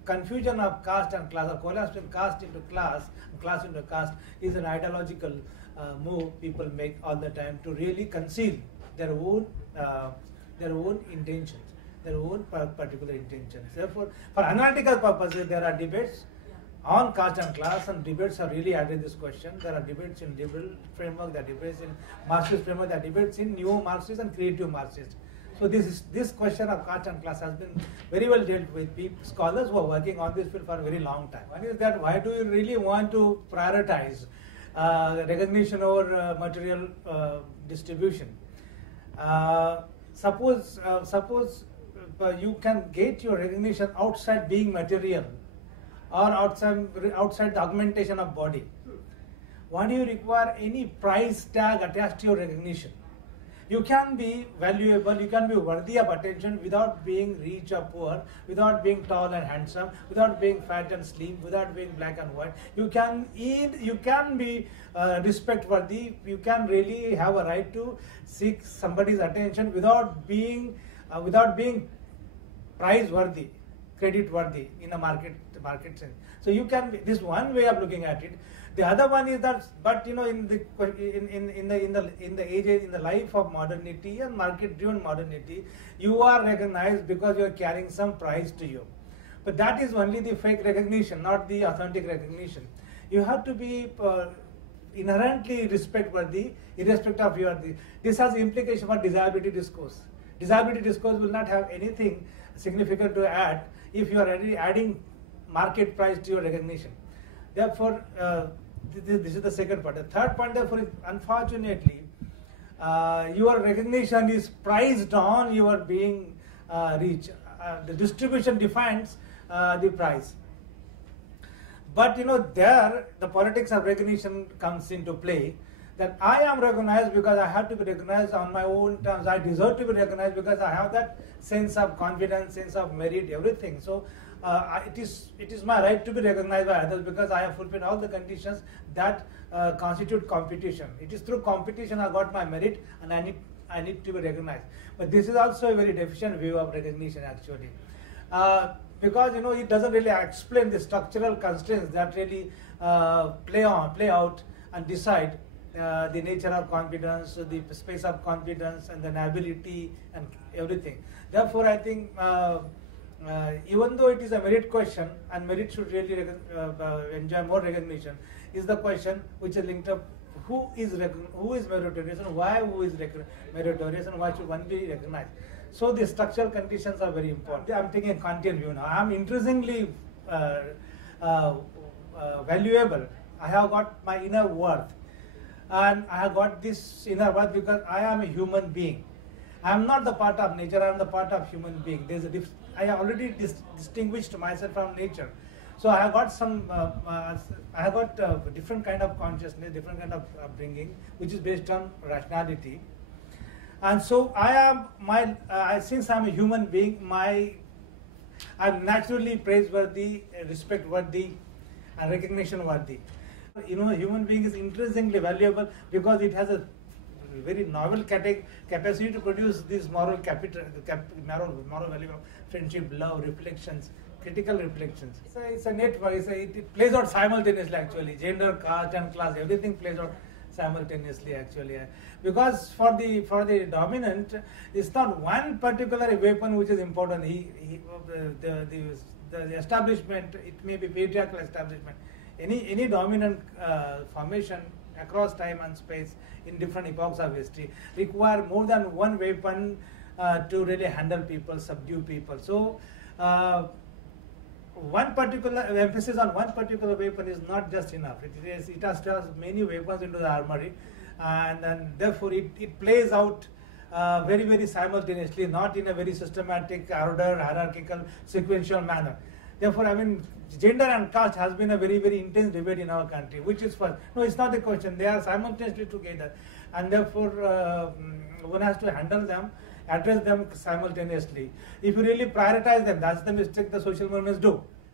confusion of caste and class, or collapsing caste into class, class into caste, is an ideological move people make all the time to really conceal their own intentions, their own particular intentions. Therefore, for analytical purposes, there are debates on caste and class, and debates are really addressing this question. There are debates in liberal framework, there are debates in Marxist framework, there are debates in neo-Marxist and creative Marxist. So this question of caste and class has been very well dealt with scholars who are working on this field for a very long time. One is that why do you really want to prioritize recognition over material distribution? Suppose you can get your recognition outside being material, or outside the augmentation of body. Why do you require any price tag attached to your recognition? You can be valuable, you can be worthy of attention without being rich or poor, without being tall and handsome, without being fat and slim, without being black and white. You can be respect worthy, you can really have a right to seek somebody's attention without being price worthy, credit worthy in a market sense. So you can be, this one way of looking at it. The other one is that, but in the life of modernity and market-driven modernity, you are recognized because you are carrying some price to you. But that is only the fake recognition, not the authentic recognition. You have to be inherently respect-worthy, irrespective of your. This has implication for disability discourse. Disability discourse will not have anything significant to add if you are already adding market price to your recognition. Therefore, this is the second part. The third point, therefore, is unfortunately, your recognition is priced on your being reached. The distribution defines the price. But there the politics of recognition comes into play. That I am recognized because I have to be recognized on my own terms. I deserve to be recognized because I have that sense of confidence, sense of merit, everything. So it is my right to be recognized by others because I have fulfilled all the conditions that constitute competition. It is through competition I got my merit, and I need to be recognized. But this is also a very deficient view of recognition, actually, because it doesn't really explain the structural constraints that really play out and decide the nature of confidence, the space of confidence, and then ability and everything. Therefore, I think even though it is a merit question, and merit should really enjoy more recognition, is the question which is linked up: who is meritorious, and why who is meritorious, and why should one be recognized? So the structural conditions are very important. I am taking a Kantian view now. I am intrinsically valuable. I have got my inner worth. And I have got this inner worth because I am a human being. I am not the part of nature, I am the part of human being. I have already distinguished myself from nature. So I have got different kind of consciousness, different kind of upbringing, which is based on rationality. And so since I am a human being, I am naturally praiseworthy, respect worthy, and recognition worthy. A human being is intrinsically valuable because it has a very novel capacity to produce these moral value of friendship, love, reflections, critical reflections. It's a network. It plays out simultaneously, actually. Gender, caste, and class, everything plays out simultaneously, actually. Because for the dominant, it's not one particular weapon which is important. The establishment, it may be patriarchal establishment. Any dominant formation across time and space in different epochs of history require more than one weapon to really handle people, subdue people. So one particular emphasis on one particular weapon is not just enough. It has to have many weapons into the armory, and therefore it plays out very, very simultaneously, not in a very systematic, order, hierarchical, sequential manner. Therefore, gender and caste has been a very, very intense debate in our country. Which is first? No, it's not the question. They are simultaneously together, and therefore one has to handle them, address them simultaneously. If you really prioritize them, that's the mistake the social movements do.